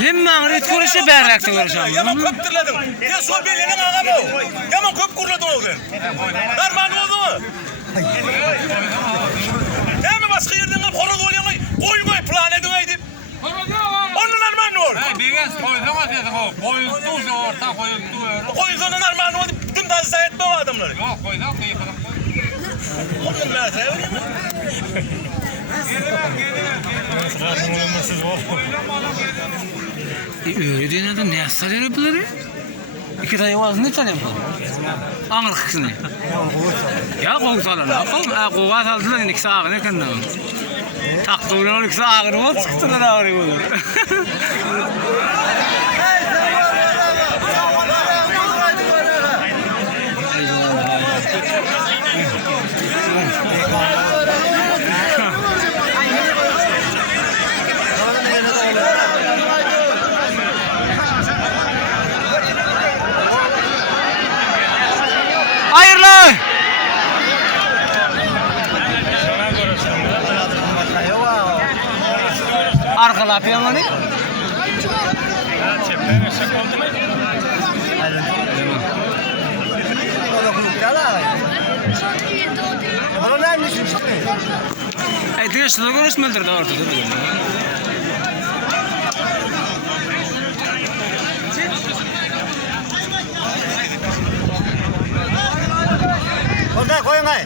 Hemman ret görüşe berrakta görüşem. Yaman köp tırladım. Ya sol belinin ağa bu. Yaman köp kurladın o gün. Darman oldu mu? Hemen başka yerden alıp horoz oluyor mu? Koyun koy plan edin edip. Onun armağanı olur. Biraz koydum dedim o. Koyuldu orta koyuldu. Koyun armağanı oldu. Dün daha sayet mi o adamları? Yok koydum yıkadım. Onun mesela öyle mi? Öyle diyen adam ne yazsa der bunları? İki tane vazını tanıyım. Ağır kısını. Ya kovsalar ne yapalım? Kova saldılar ikisi ağır ne kandı? Taktı ulan ikisi ağır mı? Çıktılar ağır olur. Hayırlı. Arkala yapıyorlar ne? Diyorsun da görüşmedir de ortada. Orada koyun ay.